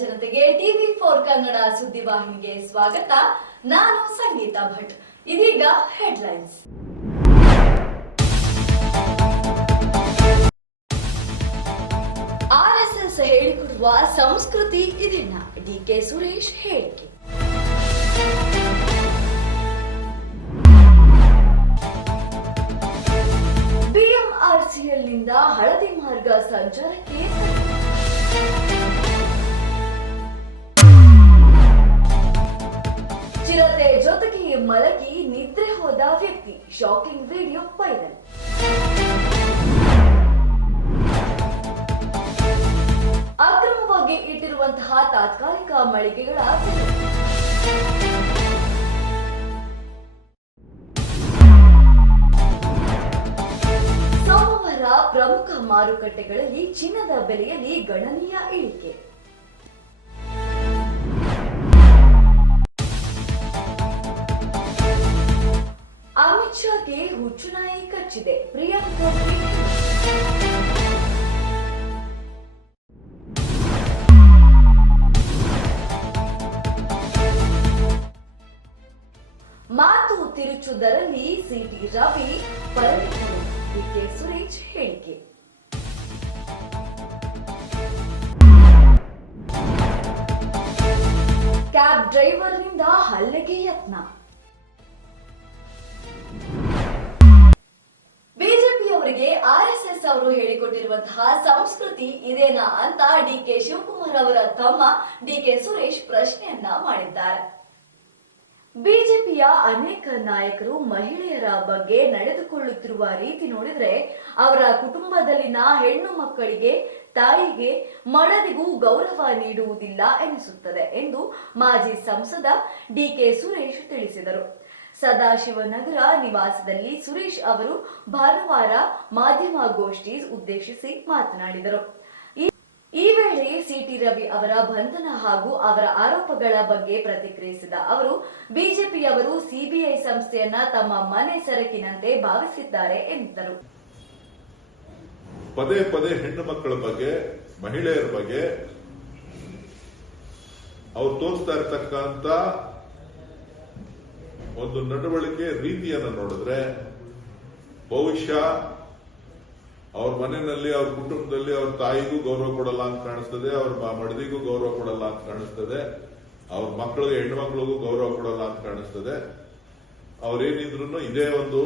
ಜನತೆಗೆ TV four Kannada ಸುದ್ದಿವಾಹಿನಿಗೆ ಸ್ವಾಗತ. ನಾನು ಸಂಗೀತ ಭಟ್. ಇದೀಗ ಹೆಡ್ಲೈನ್ಸ್. ಆರ್ಎಸ್ಎಸ್ ಹೇಳಿಕೊಡುವ ಸಂಸ್ಕೃತಿ ಇದೇನಾ ಡಿಕೆ ಸುರೇಶ್ ಹೇಳಿಕೆ. ಬಿಎಂಆರ್ಸಿಎಲ್ನಿಂದ ಹಳದಿ ಮಾರ್ಗ ಸಂಚಾರಕ್ಕೆ ಚಿರತೆ ಜೊತೆಗೆ ಮಲಗಿ ನಿದ್ರೆ ಹೋದ ವ್ಯಕ್ತಿ. ಶಾಕಿಂಗ್ ವಿಡಿಯೋ ವೈರಲ್ ಅಕ್ರಮವಾಗಿ ಇಟ್ಟಿರುವಂತಹ ತಾತ್ಕಾಲಿಕ ಮಳಿಗೆಗಳ. ಸೋಮವಾರ ಪ್ರಮುಖ ಮಾರುಕಟ್ಟೆಗಳಲ್ಲಿ ಚಿನ್ನದ ಬೆಲೆಯಲ್ಲಿ ಗಣನೀಯ ಇಳಿಕೆ. ಅಮಿತ್ ಶಾಗೆ ಹುಚ್ಚು ನಾಯಿ ಕಚ್ಚಿದೆ ಪ್ರಿಯಾಂಕಾ ಮಾತು ತಿರುಚುವುದರಲ್ಲಿ C T Ravi D K Suresh ಹೇಳಿಕೆ. ಕ್ಯಾಬ್ ಡ್ರೈವರ್ನಿಂದ ಹಲ್ಲೆಗೆ ಯತ್ನ. ಬಿಜೆಪಿಯವರಿಗೆ ಎಸ್ ಅವರು ಹೇಳಿಕೊಟ್ಟಿರುವಂತಹ ಸಂಸ್ಕೃತಿ ಇದೇನಾ ಅಂತ ಡಿ ಕೆ ಶಿವಕುಮಾರ್ ಅವರ ತಮ್ಮ ಡಿ ಕೆ ಸುರೇಶ್ ಪ್ರಶ್ನೆಯನ್ನ ಮಾಡಿದ್ದಾರೆ. ಬಿಜೆಪಿಯ ಅನೇಕ ನಾಯಕರು ಮಹಿಳೆಯರ ಬಗ್ಗೆ ನಡೆದುಕೊಳ್ಳುತ್ತಿರುವ ರೀತಿ ನೋಡಿದ್ರೆ ಅವರ ಕುಟುಂಬದಲ್ಲಿನ ಹೆಣ್ಣು ಮಕ್ಕಳಿಗೆ ತಾಯಿಗೆ ಮಡದಿಗೂ ಗೌರವ ನೀಡುವುದಿಲ್ಲ ಎನಿಸುತ್ತದೆ ಎಂದು ಮಾಜಿ ಸಂಸದ ಡಿ ಕೆ ಸುರೇಶ್ ತಿಳಿಸಿದರು. ಸದಾಶಿವನಗರ ನಿವಾಸದಲ್ಲಿ ಸುರೇಶ್ ಅವರು ಭಾನುವಾರ ಮಾಧ್ಯಮ ಗೋಷ್ಠಿ ಉದ್ದೇಶಿಸಿ ಮಾತನಾಡಿದರು. ಈ- ಈ ವೇಳೆ ಸಿಟಿ ರವಿ ಅವರ ಬಂಧನ ಹಾಗೂ ಅವರ ಆರೋಪಗಳ ಬಗ್ಗೆ ಪ್ರತಿಕ್ರಿಯಿಸಿದ ಅವರು, ಬಿಜೆಪಿಯವರು ಸಿಬಿಐ ಸಂಸ್ಥೆಯನ್ನ ತಮ್ಮ ಮನೆ ಸರಕಿನಂತೆ ಭಾವಿಸಿದ್ದಾರೆ ಎಂದರು. ಪದೇ ಪದೇ ಹೆಣ್ಣು ಮಕ್ಕಳ ಬಗ್ಗೆ, ಮಹಿಳೆಯರ ಬಗ್ಗೆ ಅವರು ತೋರಿಸ್ತಾ ಇರ್ತಕ್ಕಂತ ಒಂದು ನಡವಳಿಕೆ ರೀತಿಯನ್ನು ನೋಡಿದ್ರೆ ಬಹುಶಃ ಅವ್ರ ಮನೆಯಲ್ಲಿ, ಅವ್ರ ಕುಟುಂಬದಲ್ಲಿ ಅವ್ರ ತಾಯಿಗೂ ಗೌರವ ಕೊಡಲ್ಲ ಅಂತ ಕಾಣಿಸ್ತದೆ, ಅವ್ರ ಮಡದಿಗೂ ಗೌರವ ಕೊಡಲ್ಲ ಅಂತ ಕಾಣಿಸ್ತದೆ, ಅವ್ರ ಮಕ್ಕಳಿಗೆ ಹೆಣ್ಮಕ್ಳಿಗೂ ಗೌರವ ಕೊಡಲ್ಲ ಅಂತ ಕಾಣಿಸ್ತದೆ. ಅವ್ರೇನಿದ್ರು ಇದೇ ಒಂದು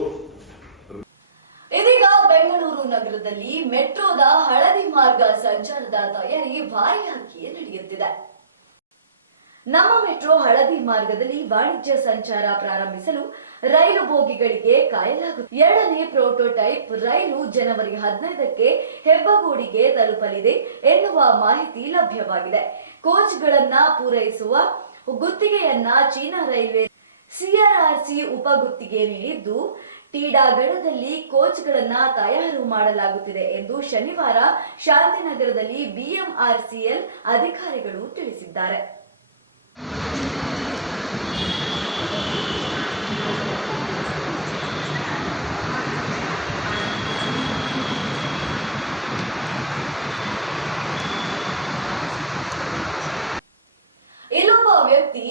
ಇದೀಗ ಬೆಂಗಳೂರು ನಗರದಲ್ಲಿ ಮೆಟ್ರೋದ ಹಳದಿ ಮಾರ್ಗ ಸಂಚಾರದ ತಯಾರಿ ಭಾರಿಯಾಗಿಯೇ ನಡೆಯುತ್ತಿದೆ. ನಮ್ಮ ಮೆಟ್ರೋ ಹಳದಿ ಮಾರ್ಗದಲ್ಲಿ ವಾಣಿಜ್ಯ ಸಂಚಾರ ಪ್ರಾರಂಭಿಸಲು ರೈಲು ಬೋಗಿಗಳಿಗೆ ಕಾಯಲಾಗುತ್ತದೆ. ಎರಡನೇ ಪ್ರೋಟೋಟೈಪ್ ರೈಲು ಜನವರಿ ಹದಿನೈದಕ್ಕೆ ಹೆಬ್ಬಗೋಡಿಗೆ ತಲುಪಲಿದೆ ಎನ್ನುವ ಮಾಹಿತಿ ಲಭ್ಯವಾಗಿದೆ. ಕೋಚ್ಗಳನ್ನ ಪೂರೈಸುವ ಗುತ್ತಿಗೆಯನ್ನ ಚೀನಾ ರೈಲ್ವೆ ಸಿಆರ್ಆರ್ಸಿ ಉಪಗುತ್ತಿಗೆ ನೀಡಿದ್ದು ಟೀಡಾಗಡದಲ್ಲಿ ಕೋಚ್ಗಳನ್ನ ತಯಾರು ಮಾಡಲಾಗುತ್ತಿದೆ ಎಂದು ಶನಿವಾರ ಶಾಂತಿನಗರದಲ್ಲಿ ಬಿಎಂಆರ್ಸಿಎಲ್ ಅಧಿಕಾರಿಗಳು ತಿಳಿಸಿದ್ದಾರೆ ಇಲ್ಲೊಬ್ಬ ವ್ಯಕ್ತಿ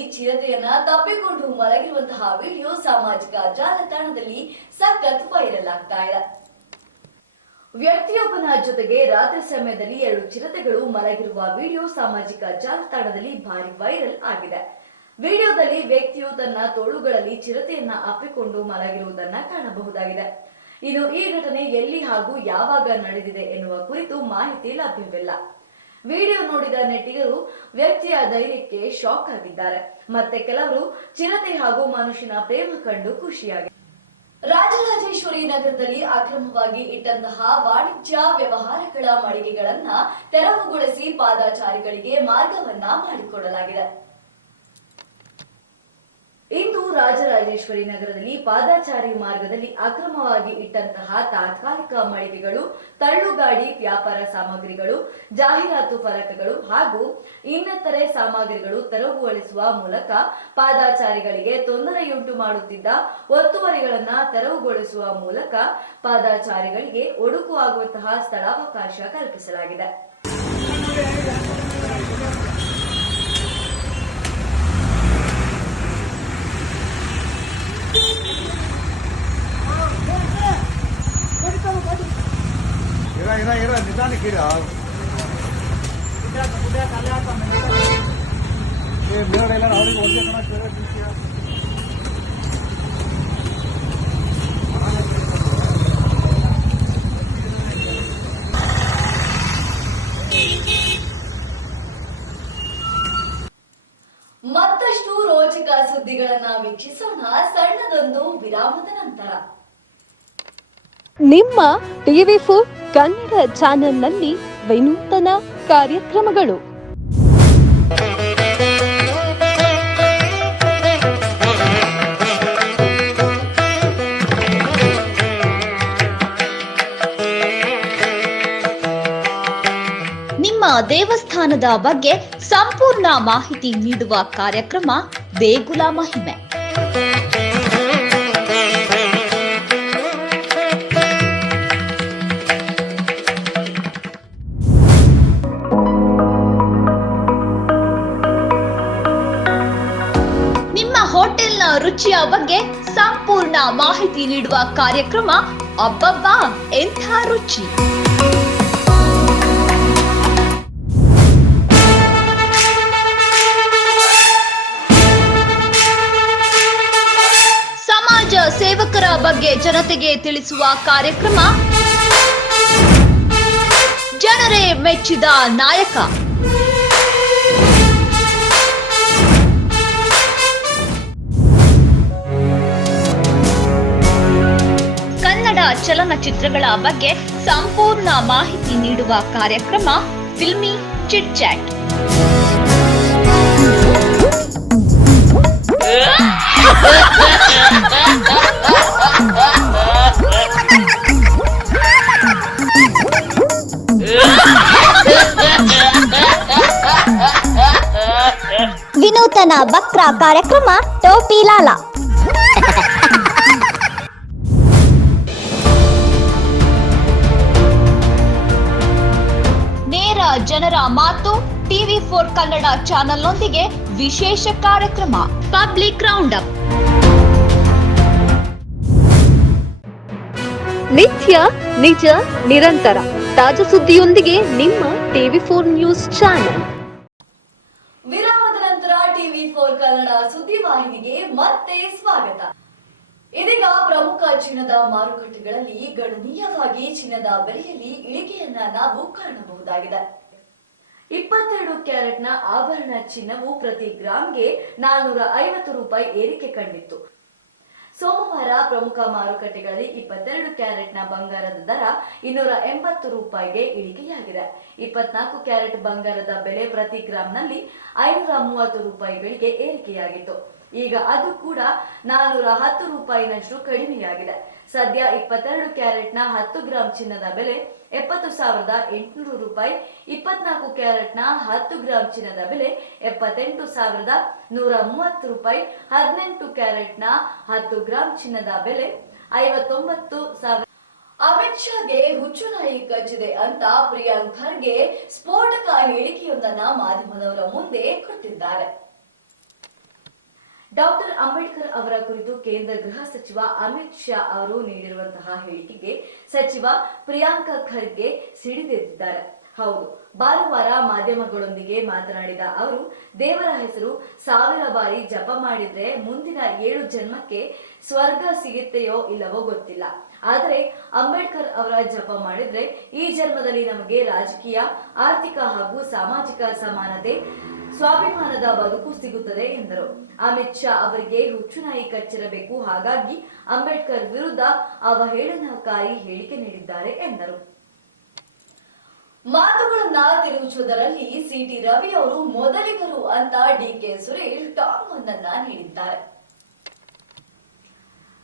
ತಪ್ಪಿಕೊಂಡು ಮಲಗಿರುವಂತಹ ವಿಡಿಯೋ ಸಾಮಾಜಿಕ ಜಾಲತಾಣದಲ್ಲಿ ಸಖತ್ ವೈರಲ್ ಆಗ್ತಾ ಇದೆ. ವ್ಯಕ್ತಿಯೊಬ್ಬನ ಜೊತೆಗೆ ರಾತ್ರಿ ಸಮಯದಲ್ಲಿ ಎರಡು ಚಿರತೆಗಳು ಮಲಗಿರುವ ವಿಡಿಯೋ ಸಾಮಾಜಿಕ ಜಾಲತಾಣದಲ್ಲಿ ಭಾರಿ ವೈರಲ್ ಆಗಿದೆ. ವಿಡಿಯೋದಲ್ಲಿ ವ್ಯಕ್ತಿಯು ತನ್ನ ತೋಳುಗಳಲ್ಲಿ ಚಿರತೆಯನ್ನ ಅಪ್ಪಿಕೊಂಡು ಮಲಗಿರುವುದನ್ನ ಕಾಣಬಹುದಾಗಿದೆ. ಇನ್ನು ಈ ಘಟನೆ ಎಲ್ಲಿ ಹಾಗೂ ಯಾವಾಗ ನಡೆದಿದೆ ಎನ್ನುವ ಕುರಿತು ಮಾಹಿತಿ ಲಭ್ಯವಿಲ್ಲ. ವಿಡಿಯೋ ನೋಡಿದ ನೆಟ್ಟಿಗರು ವ್ಯಕ್ತಿಯ ಧೈರ್ಯಕ್ಕೆ ಶಾಕ್ ಆಗಿದ್ದಾರೆ. ಮತ್ತೆ ಕೆಲವರು ಚಿರತೆ ಹಾಗೂ ಮನುಷ್ಯನ ಪ್ರೇಮ ಕಂಡು ಖುಷಿಯಾಗಿದೆ ರಾಜರಾಜೇಶ್ವರಿ ನಗರದಲ್ಲಿ ಅಕ್ರಮವಾಗಿ ಇಟ್ಟಂತಹ ವಾಣಿಜ್ಯ ವ್ಯವಹಾರಗಳ ಮಳಿಗೆಗಳನ್ನ ತೆರವುಗೊಳಿಸಿ ಪಾದಾಚಾರಿಗಳಿಗೆ ಮಾರ್ಗವನ್ನ ಮಾಡಿಕೊಡಲಾಗಿದೆ. ಇಂದು ರಾಜರಾಜೇಶ್ವರಿ ನಗರದಲ್ಲಿ ಪಾದಾಚಾರಿ ಮಾರ್ಗದಲ್ಲಿ ಅಕ್ರಮವಾಗಿ ಇಟ್ಟಂತಹ ತಾತ್ಕಾಲಿಕ ಮಳಿಗೆಗಳು, ತಳ್ಳುಗಾಡಿ ವ್ಯಾಪಾರ ಸಾಮಗ್ರಿಗಳು, ಜಾಹೀರಾತು ಫಲಕಗಳು ಹಾಗೂ ಇನ್ನಿತರೆ ಸಾಮಗ್ರಿಗಳು ತೆರವುಗೊಳಿಸುವ ಮೂಲಕ ಪಾದಾಚಾರಿಗಳಿಗೆ ತೊಂದರೆಯುಂಟು ಮಾಡುತ್ತಿದ್ದ ಒತ್ತುವರಿಗಳನ್ನ ತೆರವುಗೊಳಿಸುವ ಮೂಲಕ ಪಾದಾಚಾರಿಗಳಿಗೆ ಒಡುಕು ಆಗುವಂತಹ ಸ್ಥಳಾವಕಾಶ ಕಲ್ಪಿಸಲಾಗಿದೆ. ಇರ ಇರ. ನಿಧಾನಕ್ಕೆ ಇರ. ಮತ್ತಷ್ಟು ರೋಚಕ ಸುದ್ದಿಗಳನ್ನ ವೀಕ್ಷಿಸೋಣ ಸಣ್ಣದೊಂದು ವಿರಾಮದ ನಂತರ. ನಿಮ್ಮ ಟಿವಿ ಫೋರ್ ಕನ್ನಡ ಚಾನೆಲ್ನಲ್ಲಿ ವಿನೂತನ ಕಾರ್ಯಕ್ರಮಗಳು. ನಿಮ್ಮ ದೇವಸ್ಥಾನದ ಬಗ್ಗೆ ಸಂಪೂರ್ಣ ಮಾಹಿತಿ ನೀಡುವ ಕಾರ್ಯಕ್ರಮ ದೇಗುಲ ಮಹಿಮೆ. ಬಗ್ಗೆ ಸಂಪೂರ್ಣ ಮಾಹಿತಿ ನೀಡುವ ಕಾರ್ಯಕ್ರಮ ಅಬ್ಬಬ್ಬಾ, ಎಂಥ ರುಚಿ. ಸಮಾಜ ಸೇವಕರ ಬಗ್ಗೆ ಜನತೆಗೆ ತಿಳಿಸುವ ಕಾರ್ಯಕ್ರಮ. ಜನರೇ ಮೆಚ್ಚಿದ ನಾಯಕ. ಚಲನಚಿತ್ರಗಳ ಬಗ್ಗೆ ಸಂಪೂರ್ಣ ಮಾಹಿತಿ ನೀಡುವ ಕಾರ್ಯಕ್ರಮ ಫಿಲ್ಮಿ ಚಿಟ್ ಚಾಟ್. ವಿನೂತನ ಬಕ್ರ ಕಾರ್ಯಕ್ರಮ ಟೋಪಿ ಲಾಲ. ಜನರ ಮಾತು ಟಿವಿ ಫೋರ್ ಕನ್ನಡ ಚಾನೆಲ್ನೊಂದಿಗೆ ವಿಶೇಷ ಕಾರ್ಯಕ್ರಮ. ಪಬ್ಲಿಕ್ ರೌಂಡ್ ಅಪ್ ನಿತ್ಯ, ನಿಜ, ನಿರಂತರ. ತಾಜಾ ಸುದ್ದಿಯೊಂದಿಗೆ ನಿಮ್ಮ ಟಿವಿ ಫೋರ್ ನ್ಯೂಸ್ ಚಾನೆಲ್. ವಿರಾಮದ ನಂತರ ಟಿವಿ ಫೋರ್ ಕನ್ನಡ ಸುದ್ದಿವಾಹಿನಿಗೆ ಮತ್ತೆ ಸ್ವಾಗತ. ಇದೀಗ ಪ್ರಮುಖ ಚಿನ್ನದ ಮಾರುಕಟ್ಟೆಗಳಲ್ಲಿ ಗಣನೀಯವಾಗಿ ಚಿನ್ನದ ಬೆಲೆಯಲ್ಲಿ ಇಳಿಕೆಯನ್ನ ನಾವು ಕಾಣಬಹುದಾಗಿದೆ. ಇಪ್ಪತ್ತೆರಡು ಕ್ಯಾರೆಟ್ನ ಆಭರಣ ಚಿನ್ನವು ಪ್ರತಿ ಗ್ರಾಂಗೆ ನಾನ್ನೂರ ಐವತ್ತು ರೂಪಾಯಿ ಏರಿಕೆ ಕಂಡಿತ್ತು. ಸೋಮವಾರ ಪ್ರಮುಖ ಮಾರುಕಟ್ಟೆಗಳಲ್ಲಿ ಇಪ್ಪತ್ತೆರಡು ಕ್ಯಾರೆಟ್ನ ಬಂಗಾರದ ದರ ಇನ್ನೂರ ಎಂಬತ್ತು ರೂಪಾಯಿಗೆ ಇಳಿಕೆಯಾಗಿದೆ. ಇಪ್ಪತ್ನಾಲ್ಕು ಕ್ಯಾರೆಟ್ ಬಂಗಾರದ ಬೆಲೆ ಪ್ರತಿ ಗ್ರಾಂನಲ್ಲಿ ಐನೂರ ಮೂವತ್ತು ರೂಪಾಯಿಗಳಿಗೆ ಏರಿಕೆಯಾಗಿತ್ತು. ಈಗ ಅದು ಕೂಡ ನಾನೂರ ಹತ್ತು ರೂಪಾಯಿನಷ್ಟು ಕಡಿಮೆಯಾಗಿದೆ. ಸದ್ಯ ಇಪ್ಪತ್ತೆರಡು ಕ್ಯಾರೆಟ್ನ ಹತ್ತು ಗ್ರಾಂ ಚಿನ್ನದ ಬೆಲೆ ಎಪ್ಪತ್ತು ಸಾವಿರದ ಎಂಟುನೂರು ರೂಪಾಯಿ, ಇಪ್ಪತ್ನಾಲ್ಕು ಕ್ಯಾರೆಟ್ನ ಹತ್ತು ಗ್ರಾಂ ಚಿನ್ನದ ಬೆಲೆ, ಎಪ್ಪತ್ತೆಂಟು ಸಾವಿರದ ನೂರ ಮೂವತ್ತು ರೂಪಾಯಿ, ಹದಿನೆಂಟು ಕ್ಯಾರೆಟ್ನ ಹತ್ತು ಗ್ರಾಂ ಚಿನ್ನದ ಬೆಲೆ, ಐವತ್ತೊಂಬತ್ತು ಸಾವಿರ ಅಮಿತ್ ಶಾಗೆ ಹುಚ್ಚು ನಾಯಿ ಕಚ್ಚಿದೆ ಅಂತ ಪ್ರಿಯಾಂಕ್ ಖರ್ಗೆ ಸ್ಫೋಟಕ ಹೇಳಿಕೆಯೊಂದನ್ನ ಮಾಧ್ಯಮದವರ ಮುಂದೆ ಕೊಟ್ಟಿದ್ದಾರೆ. ಡಾಕ್ಟರ್ ಅಂಬೇಡ್ಕರ್ ಅವರ ಕುರಿತು ಕೇಂದ್ರ ಗೃಹ ಸಚಿವ ಅಮಿತ್ ಶಾ ಅವರು ನೀಡಿರುವಂತಹ ಹೇಳಿಕೆಗೆ ಸಚಿವ ಪ್ರಿಯಾಂಕ ಖರ್ಗೆ ಸಿಡಿದೆದ್ದಿದ್ದಾರೆ ಹೌದು, ಭಾನುವಾರ ಮಾಧ್ಯಮಗಳೊಂದಿಗೆ ಮಾತನಾಡಿದ ಅವರು, ದೇವರ ಹೆಸರು ಸಾವಿರ ಬಾರಿ ಜಪ ಮಾಡಿದ್ರೆ ಮುಂದಿನ ಏಳು ಜನ್ಮಕ್ಕೆ ಸ್ವರ್ಗ ಸಿಗುತ್ತೆಯೋ ಇಲ್ಲವೋ ಗೊತ್ತಿಲ್ಲ. ಆದರೆ ಅಂಬೇಡ್ಕರ್ ಅವರ ಜಪ ಮಾಡಿದ್ರೆ ಈ ಜನ್ಮದಲ್ಲಿ ನಮಗೆ ರಾಜಕೀಯ, ಆರ್ಥಿಕ ಹಾಗೂ ಸಾಮಾಜಿಕ ಸಮಾನತೆ ಸ್ವಾಭಿಮಾನದ ಬದುಕು ಸಿಗುತ್ತದೆ ಎಂದರು. ಅಮಿತ್ ಶಾ ಅವರಿಗೆ ಹುಚ್ಚುನಾಯಿ ಕಚ್ಚಿರಬೇಕು, ಹಾಗಾಗಿ ಅಂಬೇಡ್ಕರ್ ವಿರುದ್ಧ ಅವಹೇಳನಕಾರಿ ಹೇಳಿಕೆ ನೀಡಿದ್ದಾರೆ ಎಂದರು. ಮಾತುಗಳನ್ನ ತಿರುಚುವುದರಲ್ಲಿ ಸಿಟಿ ರವಿ ಅವರು ಮೊದಲಿಗರು ಅಂತ ಡಿ ಕೆ ಸುರೇಶ್ ಟಾಂಗ್ ಒಂದನ್ನ ನೀಡಿದ್ದಾರೆ.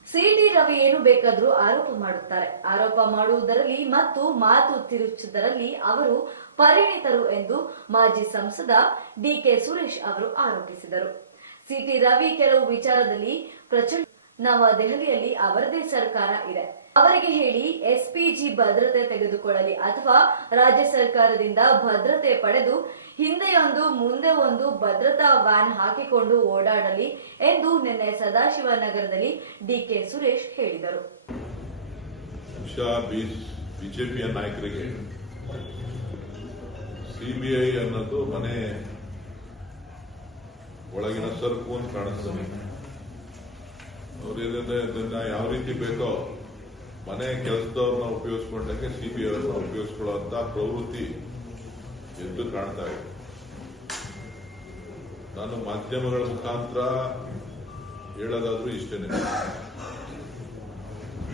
ಸಿಟಿ ರವಿ ಏನು ಬೇಕಾದರೂ ಆರೋಪ ಮಾಡುತ್ತಾರೆ. ಆರೋಪ ಮಾಡುವುದರಲ್ಲಿ ಮತ್ತು ಮಾತು ತಿರುಚುವುದರಲ್ಲಿ ಅವರು ಪರಿಣಿತರು ಎಂದು ಮಾಜಿ ಸಂಸದ ಡಿಕೆ ಸುರೇಶ್ ಅವರು ಆರೋಪಿಸಿದರು. ಸಿಟಿ ರವಿ ಕೆಲವು ವಿಚಾರದಲ್ಲಿ ಪ್ರಚಂಡ ನವದೆಹಲಿಯಲ್ಲಿ ಅವರದೇ ಸರ್ಕಾರ ಇದೆ. ಅವರಿಗೆ ಹೇಳಿ ಎಸ್ಪಿಜಿ ಭದ್ರತೆ ತೆಗೆದುಕೊಳ್ಳಲಿ ಅಥವಾ ರಾಜ್ಯ ಸರ್ಕಾರದಿಂದ ಭದ್ರತೆ ಪಡೆದು ಹಿಂದೆಯೊಂದು ಮುಂದೆ ಒಂದು ಭದ್ರತಾ ವ್ಯಾನ್ ಹಾಕಿಕೊಂಡು ಓಡಾಡಲಿ ಎಂದು ನಿನ್ನೆ ಸದಾಶಿವನಗರದಲ್ಲಿ ಡಿಕೆ ಸುರೇಶ್ ಹೇಳಿದರು. ಬಿಜೆಪಿಯ ನಾಯಕರಿಗೆ ಸಿಬಿಐ ಅನ್ನೋದು ಮನೆ ಒಳಗಿನ ಸರ್ಕು ಅಂತ ಕಾಣಿಸ್ತದೆ. ಅವ್ರೇನಿದೆ ಅದನ್ನ ಯಾವ ರೀತಿ ಬೇಕೋ ಮನೆ ಕೆಲಸದವ್ರನ್ನ ಉಪಯೋಗಿಸ್ಕೊಂಡಂಗೆ ಸಿಬಿಐ ಅವ್ರನ್ನ ಉಪಯೋಗಿಸ್ಕೊಳ್ಳುವಂತ ಪ್ರವೃತ್ತಿ ಎದ್ದು ಕಾಣ್ತಾ ಇದೆ. ನಾನು ಮಾಧ್ಯಮಗಳ ಮುಖಾಂತರ ಹೇಳೋದಾದ್ರೂ ಇಷ್ಟೇನೆ.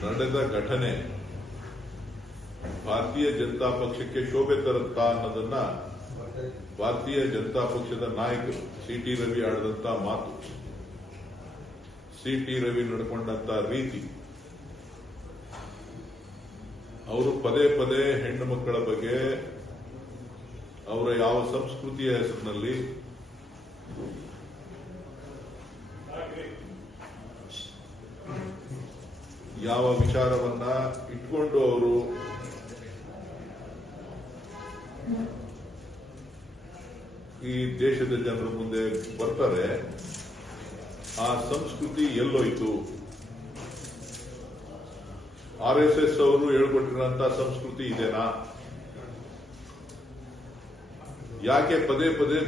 ನಡೆದ ಘಟನೆ ಭಾರತೀಯ ಜನತಾ ಪಕ್ಷಕ್ಕೆ ಶೋಭೆ ತರುತ್ತಾ ಅನ್ನೋದನ್ನ ಭಾರತೀಯ ಜನತಾ ಪಕ್ಷದ ನಾಯಕರು ಸಿಟಿ ರವಿ ಆಡಿದಂತ ಮಾತು. ಸಿ ಟಿ ರವಿ ನಡ್ಕೊಂಡಂತ ರೀತಿ. ಅವರು ಪದೇ ಪದೇ ಹೆಣ್ಣು ಮಕ್ಕಳ ಬಗ್ಗೆ ಅವರ ಯಾವ ಸಂಸ್ಕೃತಿಯ ಹೆಸರಿನಲ್ಲಿ ಯಾವ ವಿಚಾರವನ್ನ ಇಟ್ಕೊಂಡು ಅವರು ಈ ದೇಶದ ಜನರ ಮುಂದೆ ಬರ್ತಾರೆ, ಆ ಸಂಸ್ಕೃತಿ ಎಲ್ಲೋಯ್ತು. ಆರ್ ಎಸ್ ಎಸ್ ಅವರು ಹೇಳ್ಕೊಟ್ಟಿರುವಂತಹ ಸಂಸ್ಕೃತಿ ಇದೆನಾ? ಯಾಕೆ ಪದೇ ಪದೇ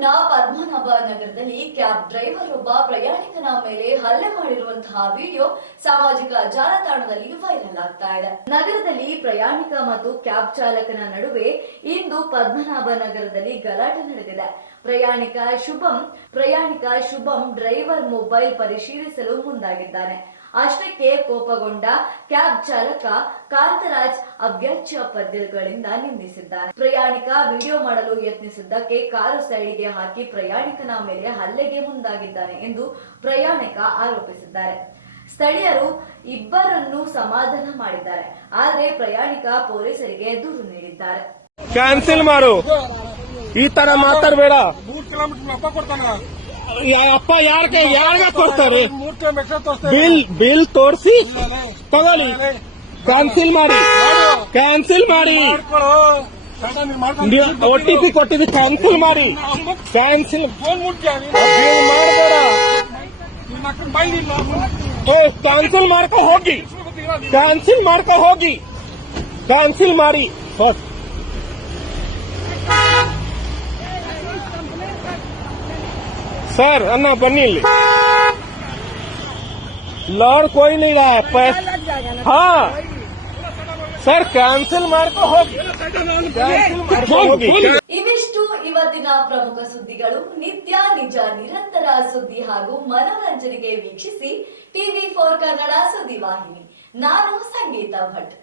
ಬೆಂಗಳೂರಿನ ಪದ್ಮನಾಭ ನಗರದಲ್ಲಿ ಕ್ಯಾಬ್ ಡ್ರೈವರ್ ಒಬ್ಬ ಪ್ರಯಾಣಿಕನ ಮೇಲೆ ಹಲ್ಲೆ ಮಾಡಿರುವಂತಹ ವಿಡಿಯೋ ಸಾಮಾಜಿಕ ಜಾಲತಾಣದಲ್ಲಿ ವೈರಲ್ ಆಗ್ತಾ ಇದೆ. ನಗರದಲ್ಲಿ ಪ್ರಯಾಣಿಕ ಮತ್ತು ಕ್ಯಾಬ್ ಚಾಲಕನ ನಡುವೆ ಇಂದು ಪದ್ಮನಾಭ ನಗರದಲ್ಲಿ ಗಲಾಟೆ ನಡೆದಿದೆ. ಪ್ರಯಾಣಿಕ ಶುಭಂ ಪ್ರಯಾಣಿಕ ಶುಭಂ ಡ್ರೈವರ್ ಮೊಬೈಲ್ ಪರಿಶೀಲಿಸಲು ಮುಂದಾಗಿದ್ದಾನೆ. ಅಷ್ಟಕ್ಕೆ ಕೋಪಗೊಂಡ ಕ್ಯಾಬ್ ಚಾಲಕ ಕಾಂತರಾಜ್ ಅವ್ಯಾಚ್ಯ ಪದ್ಯಗಳಿಂದ ನಿಂದಿಸಿದ್ದಾರೆ. ಪ್ರಯಾಣಿಕ ವಿಡಿಯೋ ಮಾಡಲು ಯತ್ನಿಸಿದ್ದಕ್ಕೆ ಕಾರು ಸೈಡ್ಗೆ ಹಾಕಿ ಪ್ರಯಾಣಿಕನ ಮೇಲೆ ಹಲ್ಲೆಗೆ ಮುಂದಾಗಿದ್ದಾನೆ ಎಂದು ಪ್ರಯಾಣಿಕ ಆರೋಪಿಸಿದ್ದಾರೆ. ಸ್ಥಳೀಯರು ಇಬ್ಬರನ್ನು ಸಮಾಧಾನ ಮಾಡಿದ್ದಾರೆ. ಆದರೆ ಪ್ರಯಾಣಿಕ ಪೊಲೀಸರಿಗೆ ದೂರು ನೀಡಿದ್ದಾರೆ. ಕ್ಯಾನ್ಸಲ್ ಮಾಡು. ಈ ತರ ಮಾತಾಡಬೇಡ. ಮೂರ್ ಕಿಲೋಮೀಟರ್ ಅಪ್ಪ ಯಾರ ಯಾರಿಗ ತೋರ್ತಾರೆ ಬಿಲ್ ಬಿಲ್ ತೋರಿಸಿ? ತಗೊಳ್ಳಿ. ಕ್ಯಾನ್ಸಲ್ ಮಾಡಿ. ಕ್ಯಾನ್ಸಲ್ ಮಾಡಿ. ಒ ಟಿ ಪಿ ಕೊಟ್ಟಿದ್ದು ಕ್ಯಾನ್ಸಲ್ ಮಾಡಿ. ಕ್ಯಾನ್ಸಲ್ ಕ್ಯಾನ್ಸಲ್ ಮಾಡ್ಕೊ ಹೋಗಿ. ಕ್ಯಾನ್ಸಲ್ ಮಾಡ್ಕೊ ಹೋಗಿ. ಕ್ಯಾನ್ಸಲ್ ಮಾಡಿ. ಹೋಗ್. ಸರ್ ಅನ್ನ ಬನ್ನಿ ಇಲ್ಲಿ. ಲಾರ್ಡ್ ಕೊಯ್ಲಿಲ್ಲ ಹ. ಸರ್ ಕ್ಯಾನ್ಸಲ್ ಮಾಡ್ಕೊ ಹೋಗಿ. ಇವಿಷ್ಟು ಇವತ್ತಿನ ಪ್ರಮುಖ ಸುದ್ದಿಗಳು. ನಿತ್ಯ ನಿಜ ನಿರಂತರ ಸುದ್ದಿ ಹಾಗೂ ಮನೋರಂಜನೆಗೆ ವೀಕ್ಷಿಸಿ ಟಿವಿ ಫೋರ್ ಕನ್ನಡ ಸುದ್ದಿ ವಾಹಿನಿ ನಾನು ಸಂಗೀತ ಭಟ್.